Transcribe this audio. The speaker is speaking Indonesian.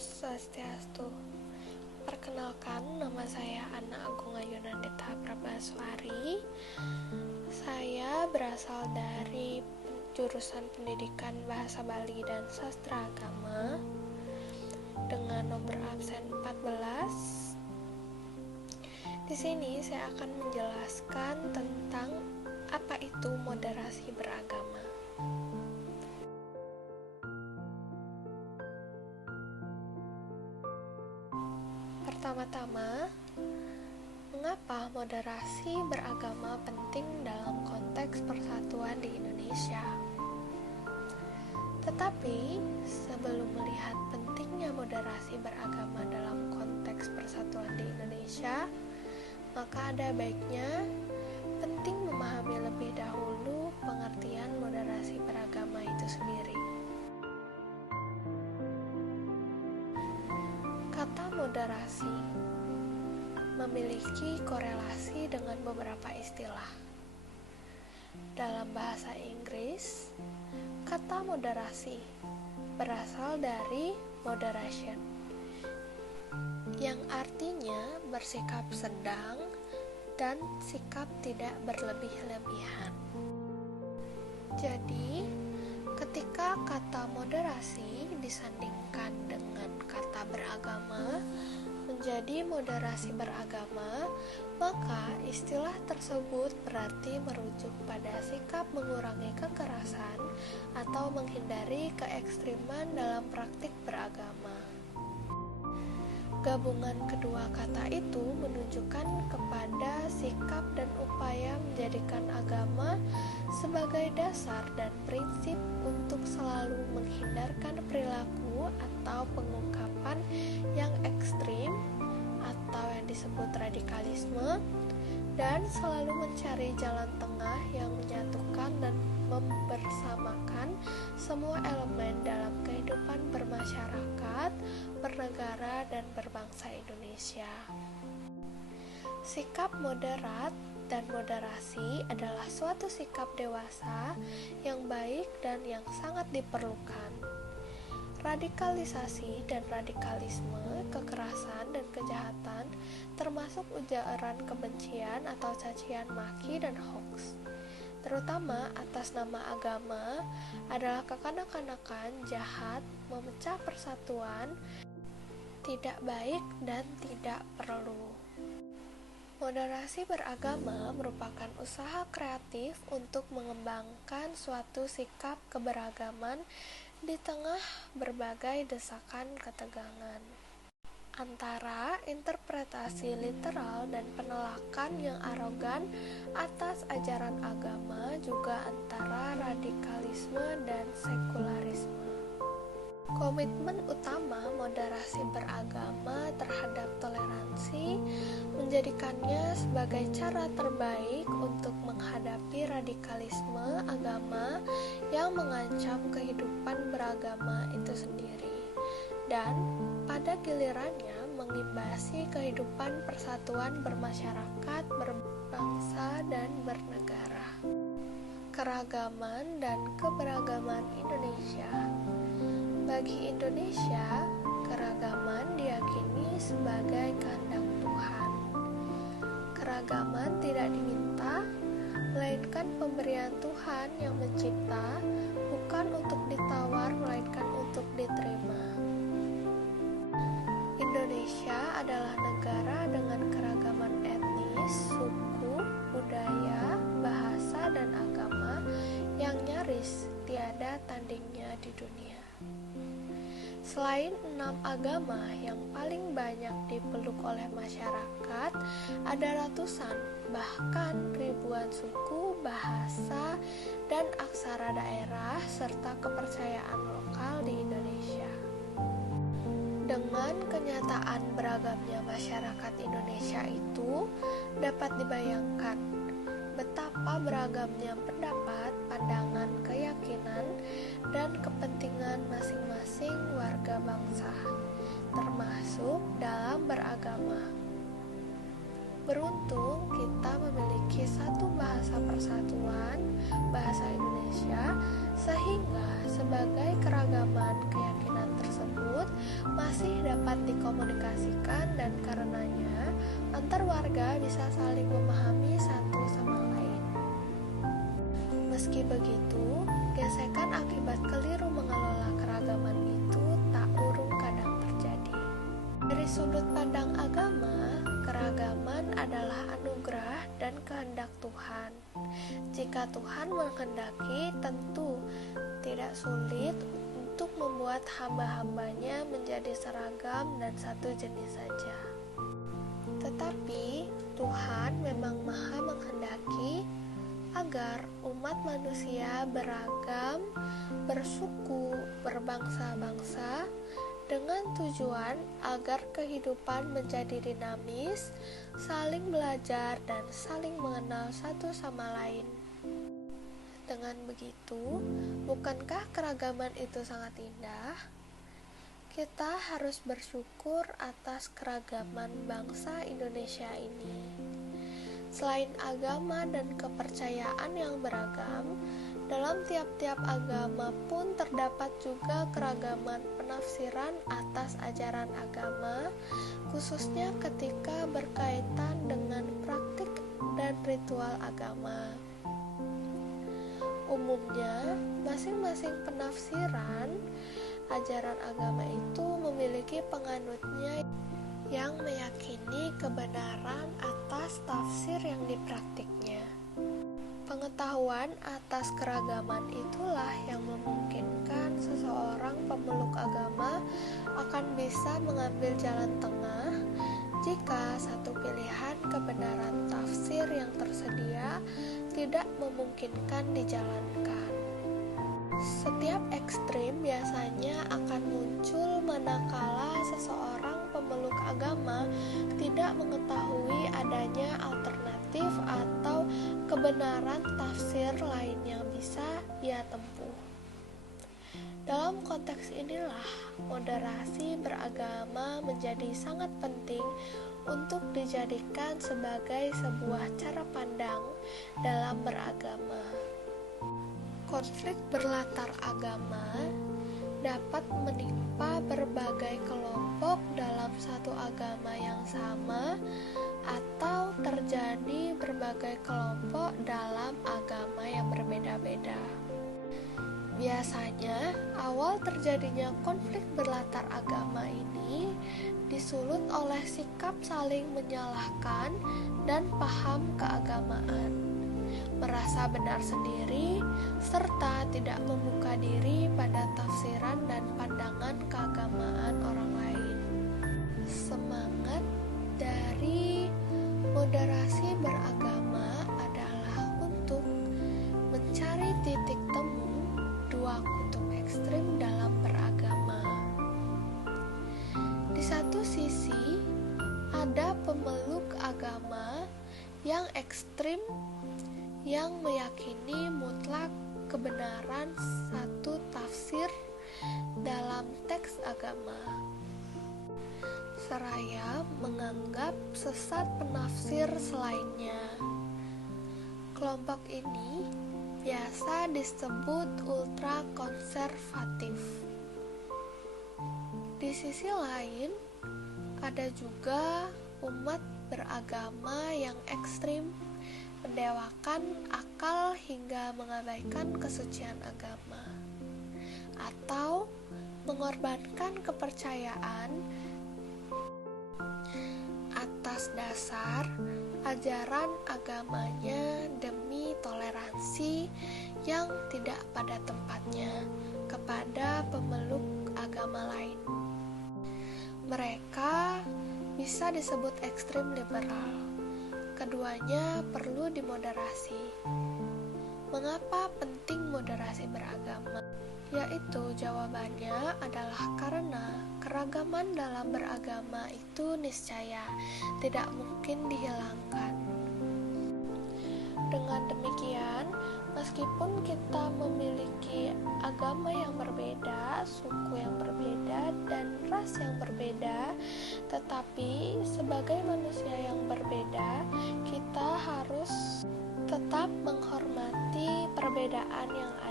Swastiastu. Perkenalkan, nama saya Anna Agung Ayunandita Prabaswari. Saya berasal dari jurusan Pendidikan Bahasa Bali dan Sastra Agama dengan nomor absen 14. Di sini saya akan menjelaskan tentang apa itu moderasi beragama. Pertama-tama, mengapa moderasi beragama penting dalam konteks persatuan di Indonesia? Tetapi, sebelum melihat pentingnya moderasi beragama dalam konteks persatuan di Indonesia, maka ada baiknya penting memahami lebih dahulu pengertian moderasi beragama itu sendiri. Kata moderasi memiliki korelasi dengan beberapa istilah. Dalam bahasa Inggris, kata moderasi berasal dari moderation, yang artinya bersikap sedang dan sikap tidak berlebih-lebihan. Jadi, ketika kata moderasi disandingkan dengan kata beragama menjadi moderasi beragama, maka istilah tersebut berarti merujuk pada sikap mengurangi kekerasan atau menghindari keekstriman dalam praktik beragama. Gabungan kedua kata itu menunjukkan kepada sikap dan upaya menjadikan agama sebagai dasar dan prinsip untuk selalu menghindarkan perilaku atau pengungkapan yang ekstrim atau yang disebut radikalisme, dan selalu mencari jalan tengah yang menyatukan dan membersamakan semua elemen dalam kehidupan bermasyarakat, bernegara, dan berbangsa Indonesia. Sikap moderat dan moderasi adalah suatu sikap dewasa yang baik dan yang sangat diperlukan. Radikalisasi dan radikalisme, kekerasan dan kejahatan, termasuk ujaran kebencian atau cacian maki dan hoaks, terutama atas nama agama, adalah kekanak-kanakan jahat, memecah persatuan, tidak baik dan tidak perlu. Moderasi beragama merupakan usaha kreatif untuk mengembangkan suatu sikap keberagaman di tengah berbagai desakan ketegangan. Antara interpretasi literal dan penolakan yang arogan atas ajaran agama, juga antara radikalisme dan sekularisme. Komitmen utama moderasi beragama terhadap toleransi menjadikannya sebagai cara terbaik untuk menghadapi radikalisme agama yang mengancam kehidupan beragama itu sendiri, dan pada gilirannya mengimbasi kehidupan persatuan bermasyarakat, berbangsa, dan bernegara. Keragaman dan keberagaman Indonesia. Bagi Indonesia, keragaman diyakini sebagai kehendak Tuhan. Keragaman tidak diminta, melainkan pemberian Tuhan yang mencipta, bukan untuk ditawar, melainkan untuk diterima. Indonesia adalah negara dengan keragaman etnis, suku, budaya, bahasa, dan agama yang nyaris tiada tandingnya di dunia. Selain 6 agama yang paling banyak dipeluk oleh masyarakat, ada ratusan, bahkan ribuan suku, bahasa, dan aksara daerah, serta kepercayaan lokal di Indonesia. Dengan kenyataan beragamnya masyarakat Indonesia itu, dapat dibayangkan betapa beragamnya pendapat, pandangan, keyakinan, dan kepentingan masing-masing warga bangsa, termasuk dalam beragama. Beruntung kita memiliki satu bahasa persatuan, bahasa Indonesia, sehingga sebagai keragaman keyakinan tersebut masih dapat dikomunikasikan dan karenanya antar warga bisa saling memahami satu sama lain. Meski begitu, gesekan akibat keliru mengelola keragaman itu tak urung kadang terjadi. Dari sudut pandang agama, keragaman adalah anugerah dan kehendak Tuhan. Jika Tuhan menghendaki, tentu tidak sulit untuk membuat hamba-hambanya menjadi seragam dan satu jenis saja. Tetapi Tuhan memang maha menghendaki agar umat manusia beragam, bersuku, berbangsa-bangsa, dengan tujuan agar kehidupan menjadi dinamis, saling belajar dan saling mengenal satu sama lain. Dengan begitu, bukankah keragaman itu sangat indah? Kita harus bersyukur atas keragaman bangsa Indonesia ini. Selain agama dan kepercayaan yang beragam, dalam tiap-tiap agama pun terdapat juga keragaman penafsiran atas ajaran agama, khususnya ketika berkaitan dengan praktik dan ritual agama. Umumnya, masing-masing penafsiran ajaran agama itu memiliki penganutnya yang meyakini kebenaran atas tafsir yang dipraktiknya. Pengetahuan atas keragaman itulah yang memungkinkan seseorang pemeluk agama akan bisa mengambil jalan tengah jika satu pilihan kebenaran tafsir yang tersedia tidak memungkinkan dijalankan. Setiap ekstrim biasanya akan muncul manakala seseorang pemeluk agama tidak mengetahui adanya alternatif atau kebenaran tafsir lain yang bisa ia tempuh. Dalam konteks inilah, moderasi beragama menjadi sangat penting untuk dijadikan sebagai sebuah cara pandang dalam beragama. Konflik berlatar agama dapat menimpa berbagai kelompok dalam satu agama yang sama atau terjadi berbagai kelompok dalam agama yang berbeda-beda. Biasanya, awal terjadinya konflik berlatar agama ini disulut oleh sikap saling menyalahkan dan paham keagamaan, merasa benar sendiri, serta tidak membuka diri pada tafsiran dan pandangan keagamaan orang lain. Semangat dari moderasi beragama adalah untuk mencari titik temu dua kutub ekstrim dalam beragama. Di satu sisi, ada pemeluk agama yang ekstrim yang meyakini mutlak kebenaran satu tafsir dalam teks agama, seraya menganggap sesat penafsir selainnya. Kelompok ini biasa disebut ultra konservatif. Di sisi lain, ada juga umat beragama yang ekstrim, mendewakan akal hingga mengabaikan kesucian agama, atau mengorbankan kepercayaan atas dasar ajaran agamanya demi toleransi yang tidak pada tempatnya kepada pemeluk agama lain. Mereka bisa disebut ekstrim liberal. Keduanya perlu dimoderasi. Mengapa penting moderasi beragama? Yaitu jawabannya adalah karena keragaman dalam beragama itu niscaya tidak mungkin dihilangkan. Dengan demikian, meskipun kita memiliki agama yang berbeda, suku yang berbeda, dan ras yang berbeda, tetapi sebagai manusia yang berbeda, kita harus tetap menghormati perbedaan yang ada.